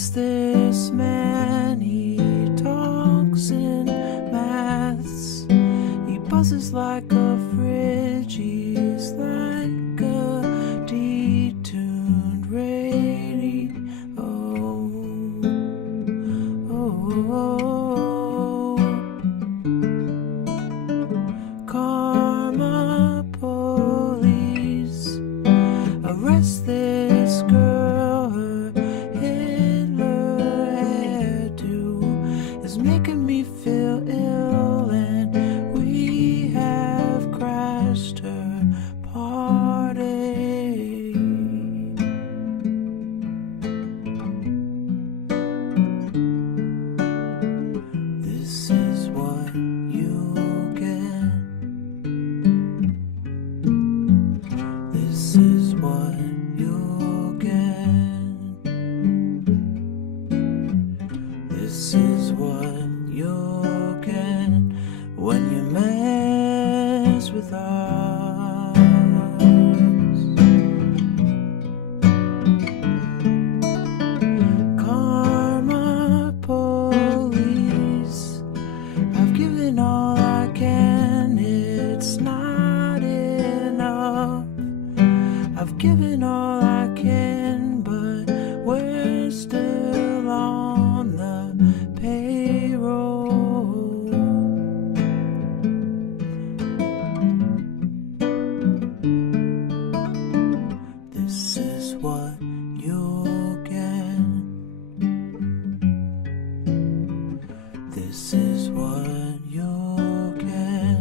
What's this man? He talks in maths. He buzzes like a fridge. He's like a detuned radio. Karma police, arrest this girl. Her Hitler hairdo is making me feel ill, and we have crashed her party. This is what you get. This is what you'll get. This is what you'll get when you mess with us. Karma police, I've given all I can. It's not enough. I've given all I can, but we're still on the payroll. This is what you'll get. This is what you'll get.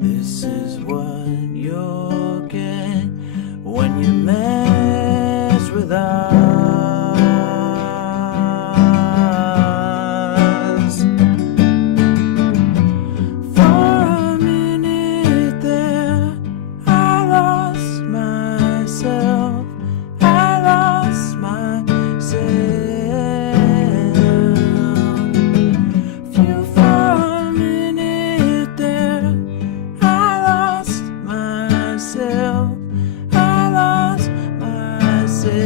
This is what you'll get when you mess with us. For a minute there, I lost myself. I lost myself. Few for a minute there, I lost myself. I lost myself.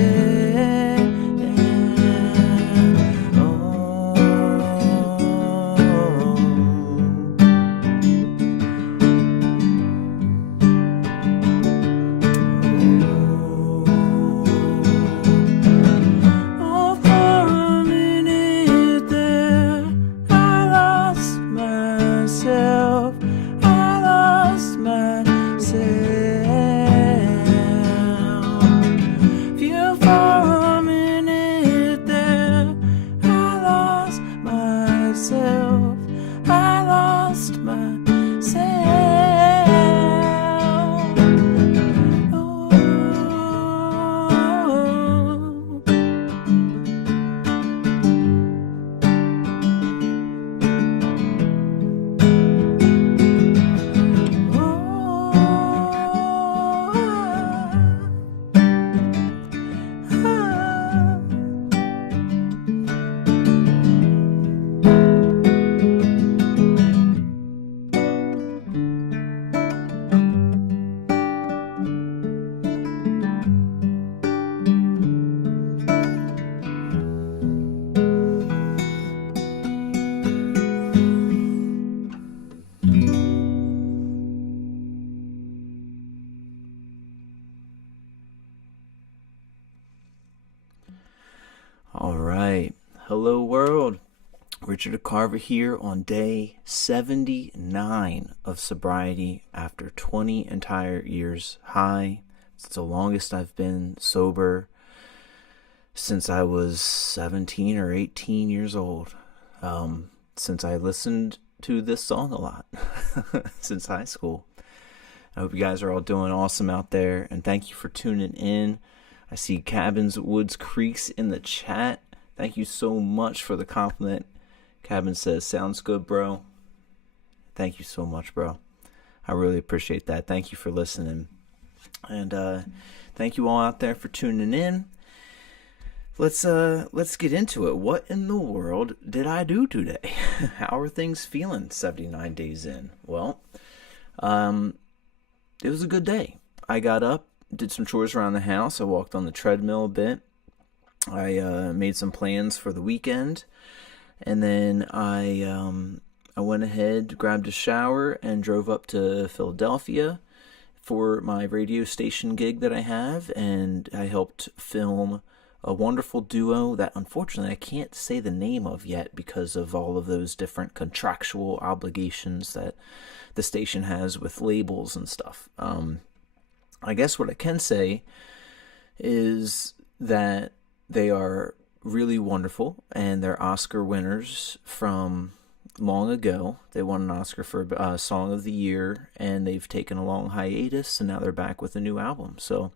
Oh, for a minute there, I lost myself. I lost myself. Few for a minute there, I lost myself. I lost myself. Oh. All right. Hello, world. Richard Carver here on day 79 of sobriety after 20 entire years high. It's the longest I've been sober since I was 17 or 18 years old. Since I listened to this song a lot since high school. I hope you guys are all doing awesome out there, and thank you for tuning in. I see Cabins, Woods, Creeks in the chat. Thank you so much for the compliment. Cabin says, sounds good, bro. Thank you so much, bro. I really appreciate that. Thank you for listening. And thank you all out there for tuning in. Let's get into it. What in the world did I do today? How are things feeling 79 days in? Well, it was a good day. I got up did some chores around the house. I walked on the treadmill a bit. I made some plans for the weekend, and then I went ahead, grabbed a shower, and drove up to Philadelphia for my radio station gig that I have, and I helped film a wonderful duo that unfortunately I can't say the name of yet because of all of those different contractual obligations that the station has with labels and stuff. I guess what I can say is that they are really wonderful, and they're Oscar winners from long ago. They won an Oscar for Song of the Year, and they've taken a long hiatus, and now they're back with a new album. So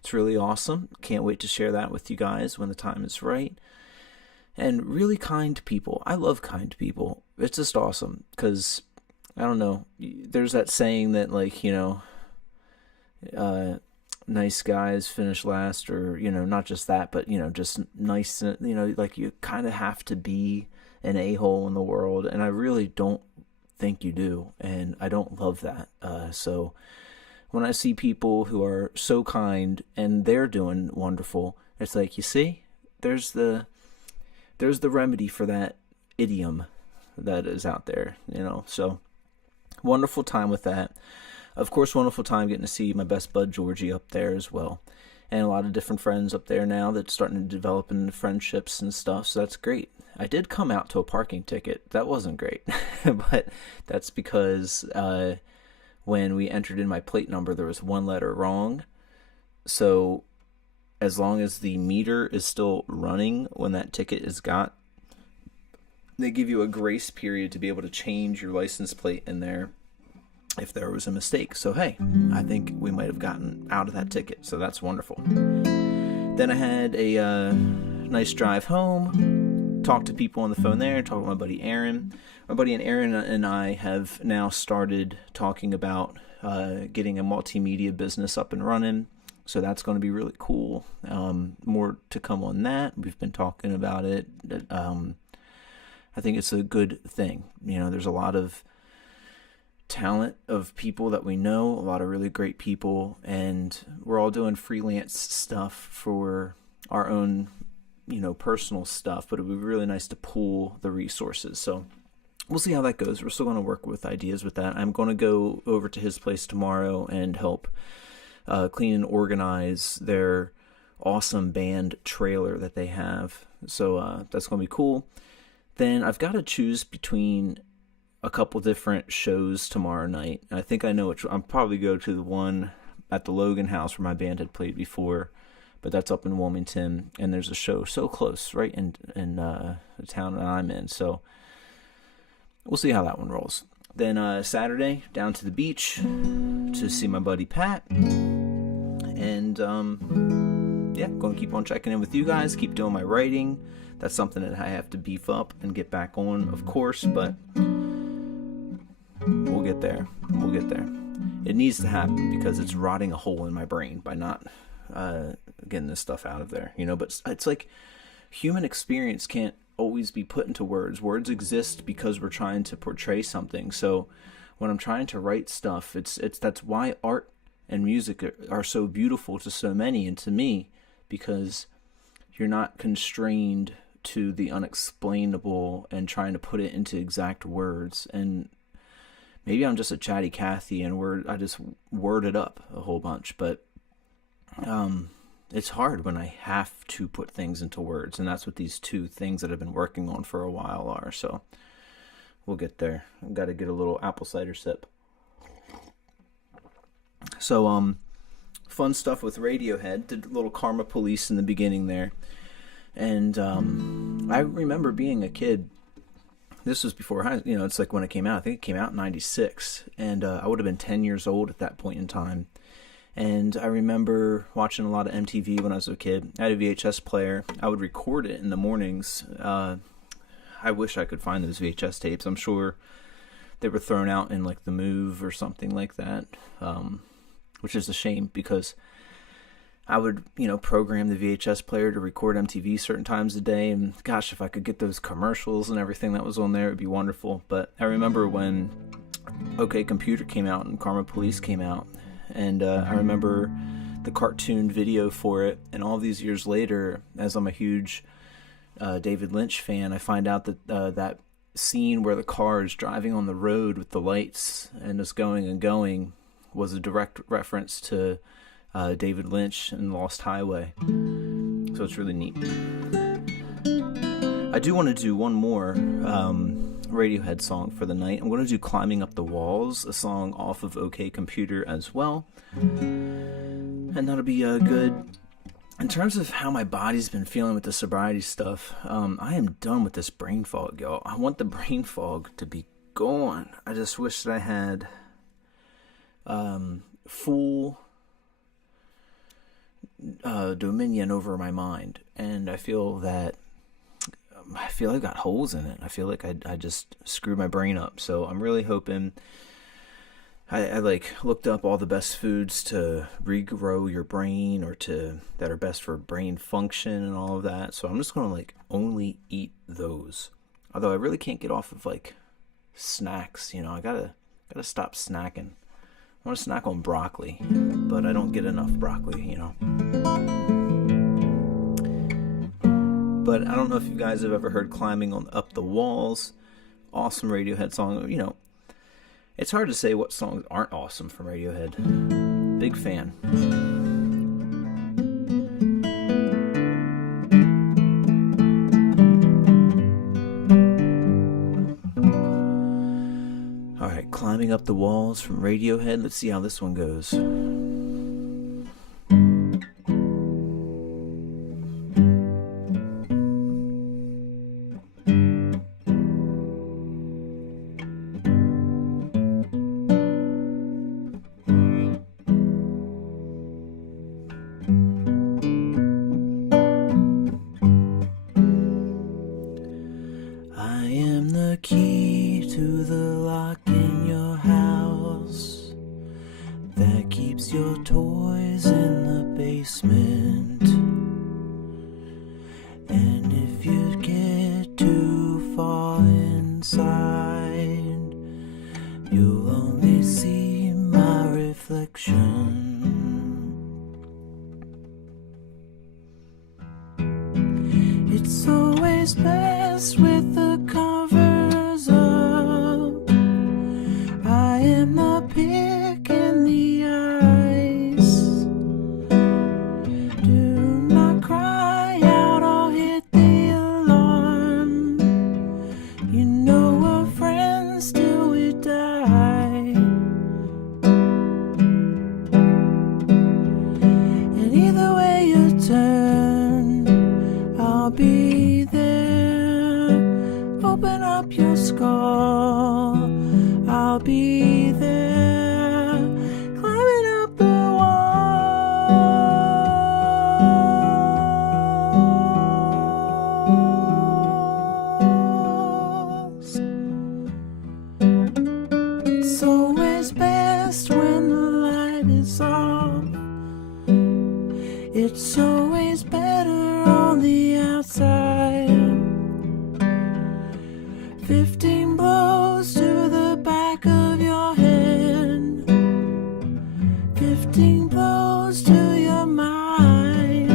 it's really awesome. Can't wait to share that with you guys when the time is right. And really kind people. I love kind people. It's just awesome because, I don't know, there's that saying that, like, nice guys finish last, or, not just that, but, just nice, like you kind of have to be an a-hole in the world, and I really don't think you do, and I don't love that. So when I see people who are so kind and they're doing wonderful, it's like, you see, there's the remedy for that idiom that is out there, so wonderful time with that. Of course, wonderful time getting to see my best bud Georgie up there as well. And a lot of different friends up there now that's starting to develop into friendships and stuff, so that's great. I did come out to a parking ticket. That wasn't great. But that's because when we entered in my plate number, there was one letter wrong. So as long as the meter is still running when that ticket is got, they give you a grace period to be able to change your license plate in there if there was a mistake. So hey, I think we might have gotten out of that ticket, so that's wonderful. Then I had a nice drive home, talked to people on the phone there, talked with my buddy Aaron. My buddy Aaron and I have now started talking about getting a multimedia business up and running, so that's going to be really cool. More to come on that. We've been talking about it. I think it's a good thing. There's a lot of talent of people that we know, a lot of really great people, and we're all doing freelance stuff for our own, personal stuff, but it would be really nice to pool the resources. So we'll see how that goes. We're still going to work with ideas with that. I'm going to go over to his place tomorrow and help clean and organize their awesome band trailer that they have. So that's going to be cool. Then I've got to choose between a couple different shows tomorrow night. I think I know which. I'll probably go to the one at the Logan House where my band had played before, but that's up in Wilmington, and there's a show so close, right in the town that I'm in. So we'll see how that one rolls. Then Saturday, down to the beach to see my buddy Pat, and going to keep on checking in with you guys, keep doing my writing. That's something that I have to beef up and get back on, of course, but we'll get there. It needs to happen because it's rotting a hole in my brain by not getting this stuff out of there, but it's like human experience can't always be put into words. Words exist because we're trying to portray something. So when I'm trying to write stuff, that's why art and music are so beautiful to so many and to me, because you're not constrained to the unexplainable and trying to put it into exact words. And maybe I'm just a chatty Cathy and I just word it up a whole bunch, but it's hard when I have to put things into words, and that's what these two things that I've been working on for a while are. So we'll get there. I've got to get a little apple cider sip. So fun stuff with Radiohead. Did a little Karma Police in the beginning there. And I remember being a kid. This was before, it's like when it came out. I think it came out in 96. And I would have been 10 years old at that point in time. And I remember watching a lot of MTV when I was a kid. I had a VHS player. I would record it in the mornings. I wish I could find those VHS tapes. I'm sure they were thrown out in like the Move or something like that, which is a shame because I would, program the VHS player to record MTV certain times a day. And gosh, if I could get those commercials and everything that was on there, it'd be wonderful. But I remember when OK Computer came out and Karma Police came out. And I remember the cartoon video for it, and all these years later, as I'm a huge David Lynch fan, I find out that that scene where the car is driving on the road with the lights and is going and going was a direct reference to David Lynch in Lost Highway. So it's really neat. I do want to do one more Radiohead song for the night. I'm going to do Climbing Up the Walls, a song off of OK Computer as well. And that'll be good. In terms of how my body's been feeling with the sobriety stuff, I am done with this brain fog, y'all. I want the brain fog to be gone. I just wish that I had full dominion over my mind. And I feel that I got holes in it. I feel like I just screwed my brain up. So I'm really hoping. I looked up all the best foods to regrow your brain or that are best for brain function and all of that. So I'm just gonna only eat those. Although I really can't get off of snacks. I gotta stop snacking. I want to snack on broccoli, but I don't get enough broccoli. But I don't know if you guys have ever heard Climbing Up the Walls. Awesome Radiohead song. It's hard to say what songs aren't awesome from Radiohead. Big fan. Alright, Climbing Up the Walls from Radiohead. Let's see how this one goes. Your toys in the basement, and if you get too far inside, you'll only see my reflection. It's always best with the covers up. I am the pick in the eye. Be there, open up your skull, I'll be there, climbing up the walls. It's always best when the light is off. It's always better on the outside. 15 blows to the back of your head. 15 blows to your mind.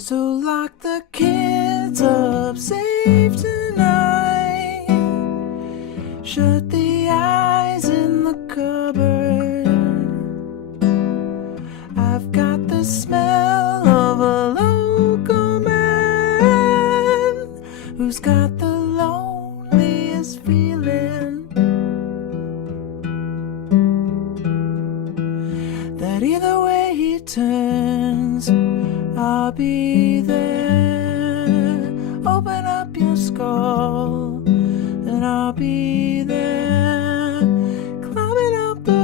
So lock the kids up safe tonight. Shut the eyes in the cupboard. I've got the smell of a local man who's got the loneliest feeling, that either way he turns, I'll be there. Open up your skull and I'll be there, climbing up the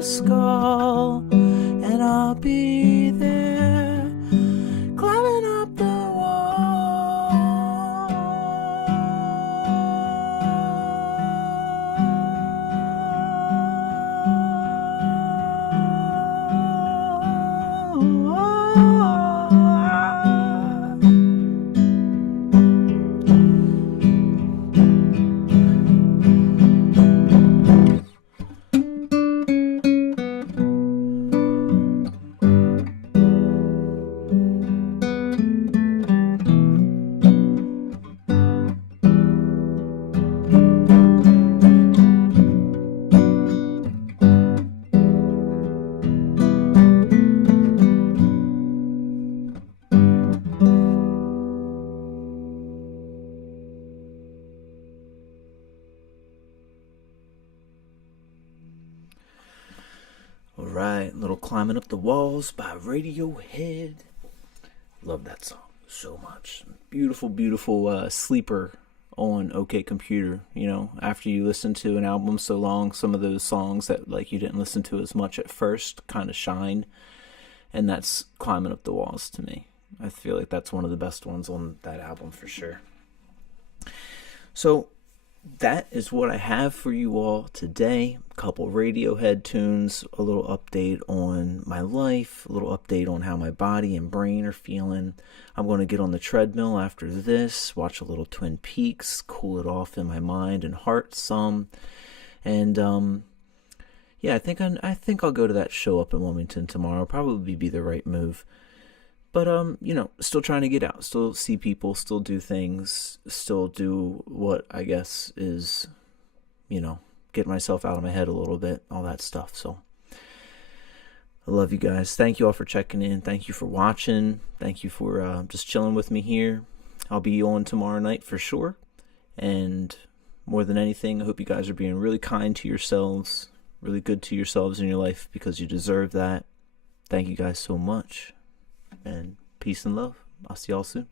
the skull, and I'll be there, climbing up the Alright, little Climbing Up the Walls by Radiohead. Love that song so much. Beautiful, beautiful sleeper on OK Computer. You know, after you listen to an album so long, some of those songs that like you didn't listen to as much at first kind of shine. And that's Climbing Up the Walls to me. I feel like that's one of the best ones on that album for sure. So that is what I have for you all today. A couple Radiohead tunes, a little update on my life, a little update on how my body and brain are feeling. I'm going to get on the treadmill after this, watch a little Twin Peaks, cool it off in my mind and heart some. And yeah, I think I'll go to that show up in Wilmington tomorrow. Probably be the right move. But, you know, still trying to get out, still see people, still do things, still do what I guess is, you know, get myself out of my head a little bit, all that stuff. So I love you guys. Thank you all for checking in. Thank you for watching. Thank you for just chilling with me here. I'll be on tomorrow night for sure. And more than anything, I hope you guys are being really kind to yourselves, really good to yourselves in your life because you deserve that. Thank you guys so much. And peace and love. I'll see y'all soon.